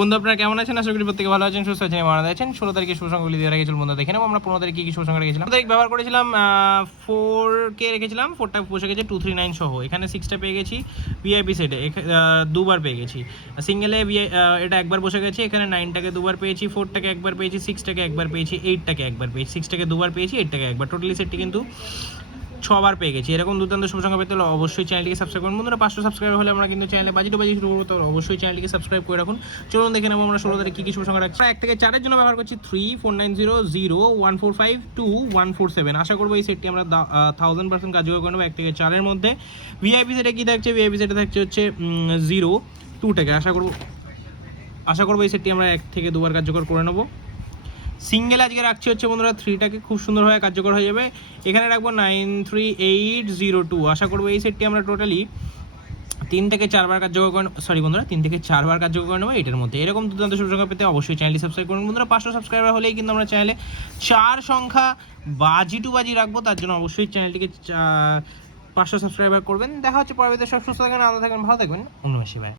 বন্ধু আপনারা কেমন আছেন? আশা করি প্রত্যেকে ভালো আছেন, সুস্থ আছেন, মারা আছেন। 16 তারিখে শুভসংখ্যাগুলি দিয়ে রেখেছিল বন্ধু, দেখে নেবো আমরা 15 তারিখে কি শুভসংখ্যা রেখেছিলাম। তারিখ ব্যবহার করেছিলাম 4K রেখেছিলাম, 4টা বসে গেছে 239 সহ। এখানে 6টা পেয়ে গেছি ভিআইপি সেটে, দুবার পেয়ে গেছি। সিঙ্গেলে এটা একবার বসে গেছে, এখানে 9টাকে দুবার পেয়েছি, 4টাকে একবার পেয়েছি, 6টাকে একবার পেয়েছি, 8টাকে একবার পেয়েছি, 6টাকে দুবার পেয়েছি, 8টাকে একবার। টোটালি সেটটি কিন্তু 6বার পেয়ে গেছি। এরকম দুর্দান্ত শুভসংখ্যা পেতে হলে অবশ্যই চ্যানেলটিকে সাবস্ক্রাইব করুন বন্ধুরা। 500 সাবস্ক্রাইবার হলে আমরা কিন্তু চ্যানেলে বাজি শুরু করবো, তো অবশ্যই চ্যানেলটিকে সাবস্ক্রাইব করে রাখুন। চলুন দেখে নেবো আমরা 16 তারিখ কী কী শুভসংখ্যা রাখছি। 1 থেকে 4-এর জন্য ব্যবহার করছি 3, 4, 9, 0, 0, 1, 4, 5, 2, 1, 4, 7। আশা করবো এই সেটটি আমরা 1000% কার্যকর করে নেবো 1 থেকে 4-এর মধ্যে। ভিআইপি সেটে কী থাকছে? ভিআইপি সেটে থাকছে হচ্ছে 0, 2টাকে। আশা করবো এই সেটটি আমরা 1 থেকে 2বার কার্যকর করে নেবো। সিঙ্গেল আজকে রাখছি হচ্ছে বন্ধুরা 3টাকে, খুব সুন্দরভাবে কার্যকর হয়ে যাবে। এখানে রাখবো 93802। আশা করবো এই সেটটি আমরা টোটালি 3 থেকে 4বার কার্যকর করে, সরি বন্ধুরা 3 থেকে 4বার কার্যকর করে নেবো এটার মধ্যে। এরকম দুর্দান্ত শুভসংখ্যা পেতে অবশ্যই চ্যানেলটি সাবস্ক্রাইব করুন বন্ধুরা। 500 সাবস্ক্রাইবার হলেই কিন্তু আমরা চ্যানেলে 4 সংখ্যা বাজি রাখবো, তার জন্য অবশ্যই চ্যানেলটিকে 500 সাবস্ক্রাইবার করবেন। দেখা হচ্ছে পরবর্তীতে। সব সুস্থ থাকবেন, আলাদা থাকবেন, ভালো থাকবেন। অন্য বেশি ভাই।